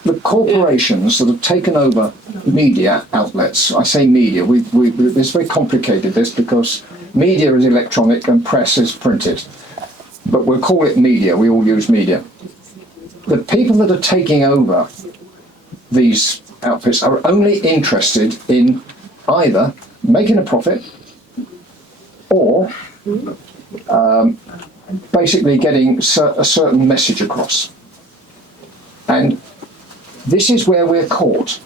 The corporations that have taken over media outlets, I say media, it's very complicated, this, because media is electronic and press is printed. But we'll call it media, we all use media. The people that are taking over these outfits are only interested in either making a profit or basically getting a certain message across. And this is where we're caught.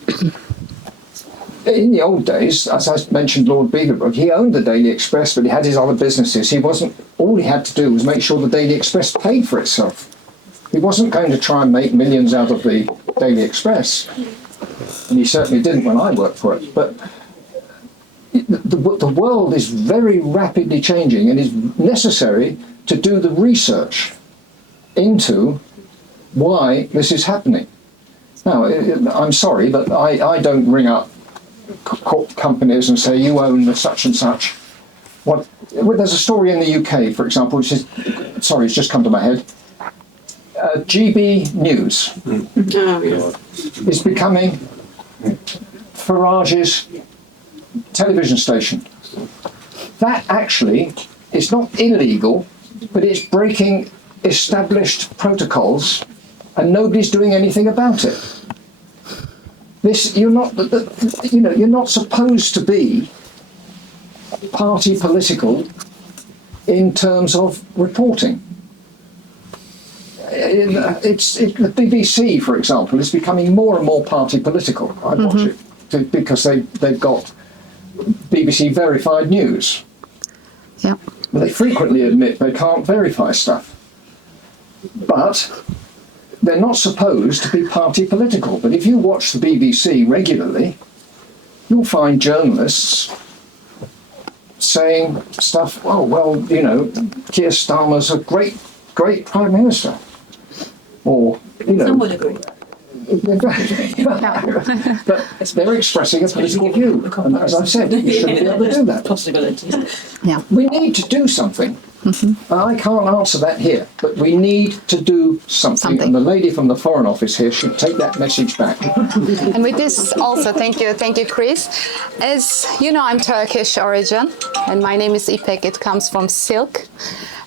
In the old days, as I mentioned, Lord Beaverbrook, he owned the Daily Express, but he had his other businesses. All he had to do was make sure the Daily Express paid for itself. He wasn't going to try and make millions out of the Daily Express. And he certainly didn't when I worked for it. But the world is very rapidly changing, and it's necessary to do the research into why this is happening. Now, I'm sorry, but I don't ring up companies and say, you own the such and such. Well, there's a story in the UK, for example, which is, sorry, it's just come to my head. GB News is becoming Farage's television station. That actually is not illegal, but it's breaking established protocols, and nobody's doing anything about it. You're not supposed to be party political in terms of reporting. The BBC, for example, is becoming more and more party political. I watch it because they've got BBC verified news. Yeah. They frequently admit they can't verify stuff. But they're not supposed to be party political. But if you watch the BBC regularly, you'll find journalists saying stuff, oh, well, Keir Starmer's a great Prime Minister. Or, Some would agree. but they're expressing a political view. And as I said, you shouldn't be able to do that. Possibilities. Yeah. We need to do something. I can't answer that here, but we need to do something. And the lady from the Foreign Office here should take that message back. And with this also, thank you, Chris. As you know, I'm Turkish origin, and my name is Ipek. It comes from silk.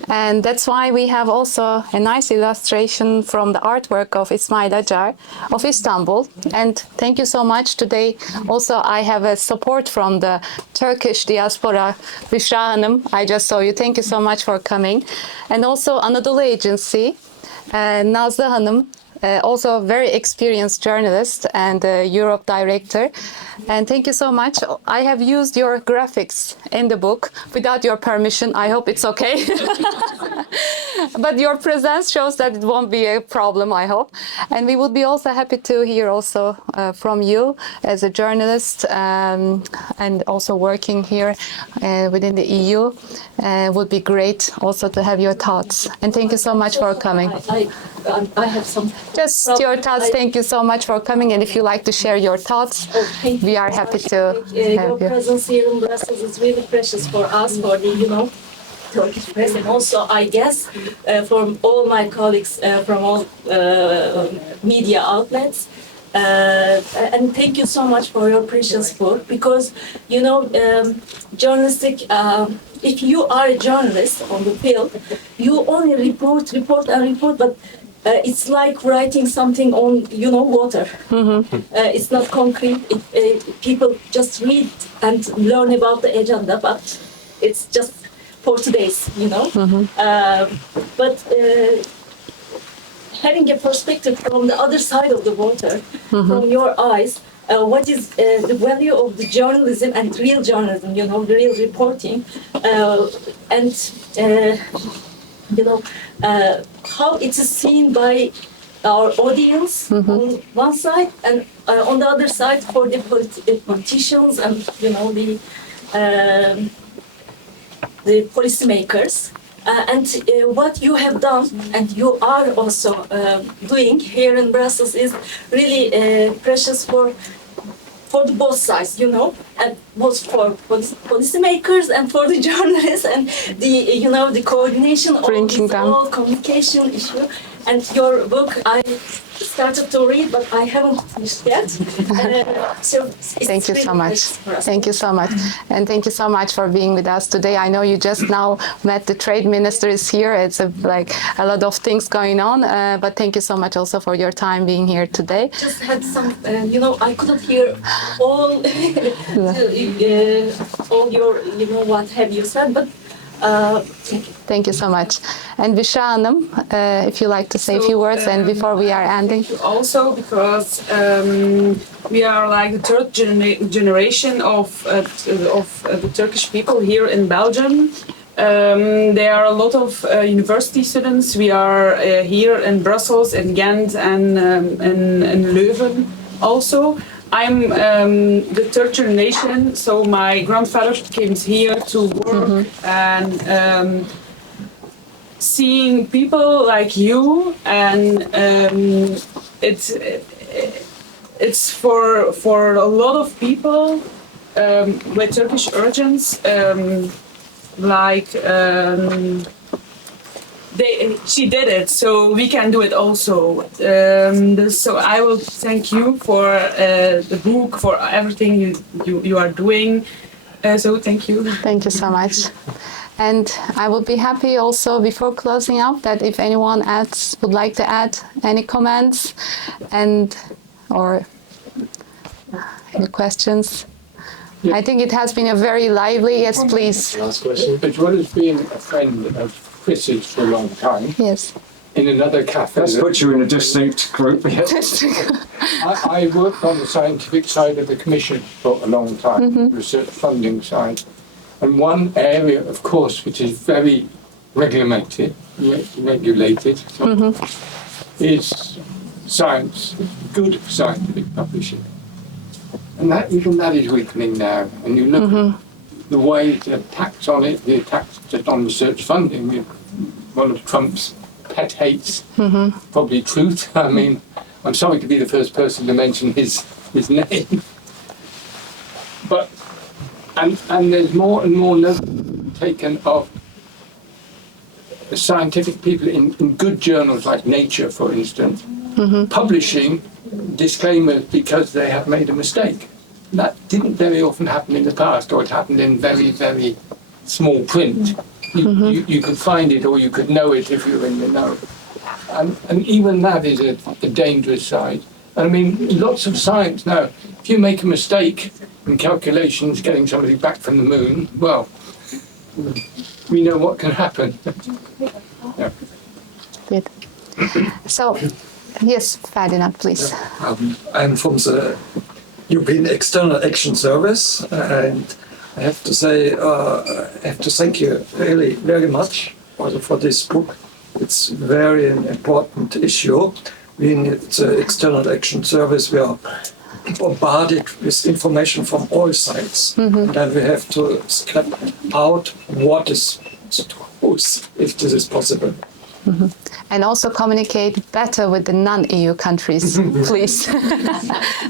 And that's why we have also a nice illustration from the artwork of İsmail Acar of Istanbul. And thank you so much. Today also I have a support from the Turkish diaspora, Büşra Hanım. I just saw you. Thank you so much for coming. And also Anadolu Agency, Nazlı Hanım, also a very experienced journalist and Europe director. And thank you so much. I have used your graphics in the book without your permission. I hope it's okay. But your presence shows that it won't be a problem, I hope. And we would be also happy to hear also from you as a journalist and also working here within the EU. Would be great also to have your thoughts. And thank you so much for coming. I have some. Just your thoughts. Thank you so much for coming. And if you like to share your thoughts, we are happy to Your have you. presence here in Brussels is really precious for us, for the, Turkish press, and also, I guess, from all my colleagues from all media outlets. And thank you so much for your precious book, because, journalistic, if you are a journalist on the field, you only report, but it's like writing something on, water. It's not concrete. People just read and learn about the agenda, but it's just for today's, But having a perspective from the other side of the water, from your eyes, what is the value of the journalism and real journalism, you know, the real reporting, and you know, how it is seen by our audience on one side, and on the other side for the politicians and, you know, the policymakers. And what you have done, and you are also doing here in Brussels, is really precious for the both sides, you know, and both for policymakers and for the journalists, and the, you know, the coordination of this whole communication issue. And your book, I started to read, but I haven't finished yet. So thank you so much. Thank you so much. And thank you so much for being with us today. I know you just now met the trade minister is here. It's like a lot of things going on, but thank you so much also for your time being here today. Just had some, you know, I couldn't hear all, all your, you know, what have you said, but thank you so much. And Büşra Hanım, if you like to say a few words, and before we are ending. Also, because we are like the third generation of the Turkish people here in Belgium. There are a lot of university students. We are here in Brussels, in Ghent, and in Leuven also. I'm the third generation, so my grandfather came here to work, and seeing people like you, and it's for a lot of people with Turkish origins, she did it, so we can do it also. So I will thank you for the book, for everything you are doing. So thank you. Thank you so much. And I would be happy also, before closing up, that if anyone else would like to add any comments or any questions. Yeah. I think it has been a very lively, yes, please. Last question. As well as being a friend of Chris's for a long time. Yes. In another cafe. Let's put you in a distinct group. I worked on the scientific side of the Commission for a long time, research funding side. And one area, of course, which is very regulated, is science, good scientific publishing. And even that is weakening now. And you look at the way the attacks on it, the attacks just on research funding, one of Trump's pet hates, probably truth. I mean, I'm sorry to be the first person to mention his name. But and there's more and more notice taken of the scientific people in good journals like Nature, for instance, publishing disclaimers because they have made a mistake. That didn't very often happen in the past, or it happened in very, very small print. You could find it, or you could know it if you were in the know. And even that is a dangerous side. I mean, lots of science now. If you make a mistake in calculations getting somebody back from the moon, well, we know what can happen. Yeah. Good. So, yes, Ferdinand, please. I'm from the European External Action Service, and I have to say, I have to thank you really very much also for this book. It's very an important issue. Being the External Action Service, we are bombarded with information from all sides, and then we have to scrap out what is the truth, if this is possible. And also communicate better with the non-EU countries, please.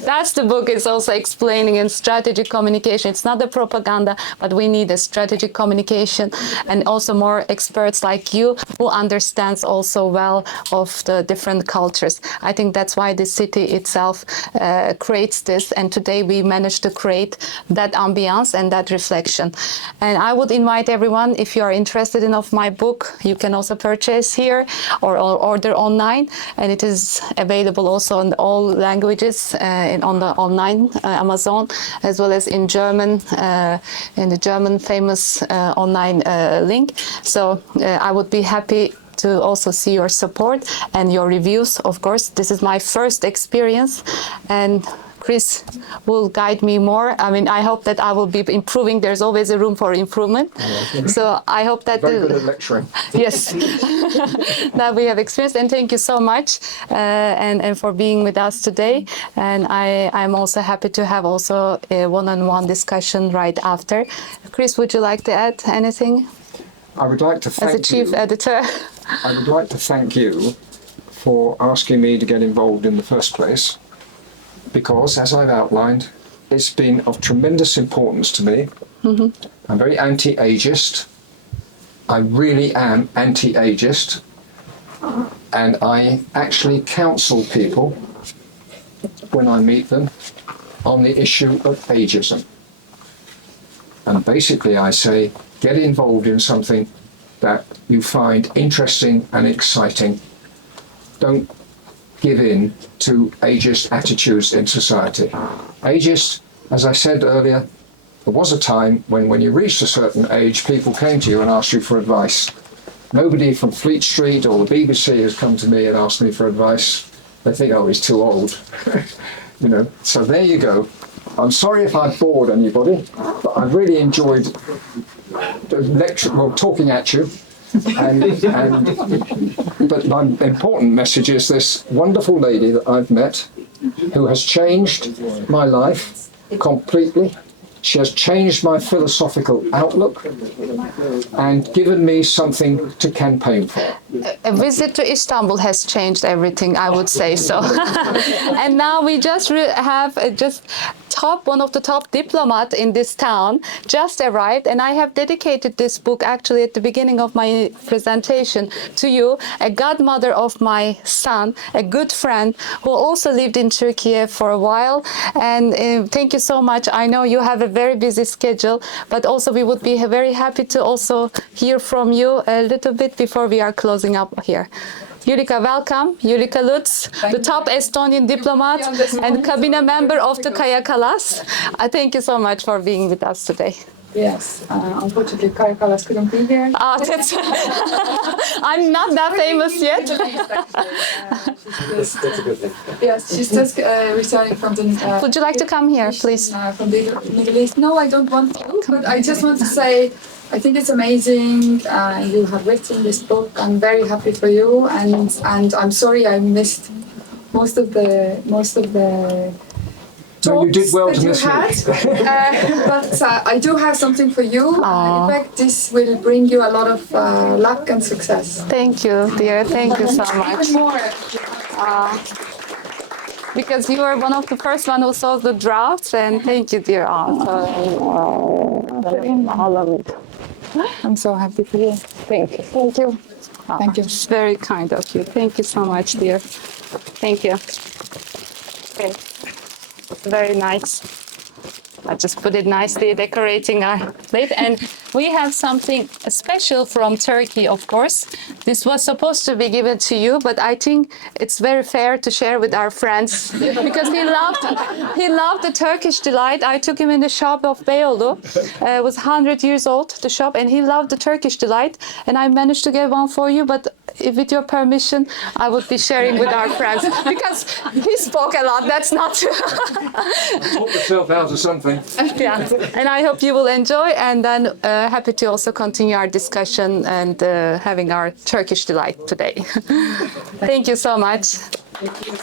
That's the book. It's also explaining in strategic communication. It's not the propaganda, but we need a strategic communication, and also more experts like you who understands also well of the different cultures. I think that's why the city itself creates this, and today we managed to create that ambiance and that reflection. And I would invite everyone, if you are interested in my book, you can also purchase here or order online, and it is available also in all languages on the online Amazon, as well as in German, in the German famous online link. So I would be happy to also see your support and your reviews. Of course, this is my first experience, and Chris will guide me more. I mean, I hope that I will be improving. There's always a room for improvement. So I hope that Very good at lecturing. yes, that we have experienced. And thank you so much, and for being with us today. And I'm also happy to have also a one-on-one discussion right after. Chris, would you like to add anything? I would like to thank As a chief editor. I would like to thank you for asking me to get involved in the first place, because, as I've outlined, it's been of tremendous importance to me. Mm-hmm. I'm very anti-ageist. I really am anti-ageist, and I actually counsel people when I meet them on the issue of ageism. And basically I say, get involved in something that you find interesting and exciting. Don't give in to ageist attitudes in society. Ageist, as I said earlier, there was a time when you reached a certain age, people came to you and asked you for advice. Nobody from Fleet Street or the BBC has come to me and asked me for advice. They think, oh, he's too old. You know, so there you go. I'm sorry if I bored anybody, but I really enjoyed talking at you. But my important message is this wonderful lady that I've met, who has changed my life completely. She has changed my philosophical outlook and given me something to campaign for. A visit to Istanbul has changed everything, I would say so. And now we just have one of the top diplomat in this town just arrived, and I have dedicated this book actually at the beginning of my presentation to you, a godmother of my son, a good friend who also lived in Turkey for a while. And thank you so much. I know you have a very busy schedule, but also we would be very happy to also hear from you a little bit before we are closing up here. Julika, welcome. Julika Lutz, the top Estonian diplomat and cabinet member of the Kaja Kallas. Thank you so much for being with us today. Yes, unfortunately Kaja Kallas couldn't be here. I'm not that famous yet. That's a good thing. Yes, she's just returning from the... Would you like to come here, please? From the Middle East. No, I don't want to, but I just want to say I think it's amazing. You have written this book. I'm very happy for you, and I'm sorry I missed most of the No, you did well to miss me. But I do have something for you. In fact, this will bring you a lot of luck and success. Thank you, dear. Thank you so much. Even more. Because you were one of the first one who saw the drafts, and thank you, dear. I love it. I'm so happy for you. Thank you. Thank you. Thank you. It's very kind of you. Thank you so much, dear. Thank you. Okay. Very nice. I just put it nicely, decorating our plate. And we have something special from Turkey, of course. This was supposed to be given to you, but I think it's very fair to share with our friends because he loved the Turkish delight. I took him in the shop of Beyoğlu. It was 100 years old, the shop, and he loved the Turkish delight. And I managed to get one for you, but with your permission, I would be sharing with our friends because he spoke a lot. That's not true. Talk yourself out of something. Yeah, and I hope you will enjoy, and then happy to also continue our discussion and having our Turkish delight today. Thank you so much. Thank you.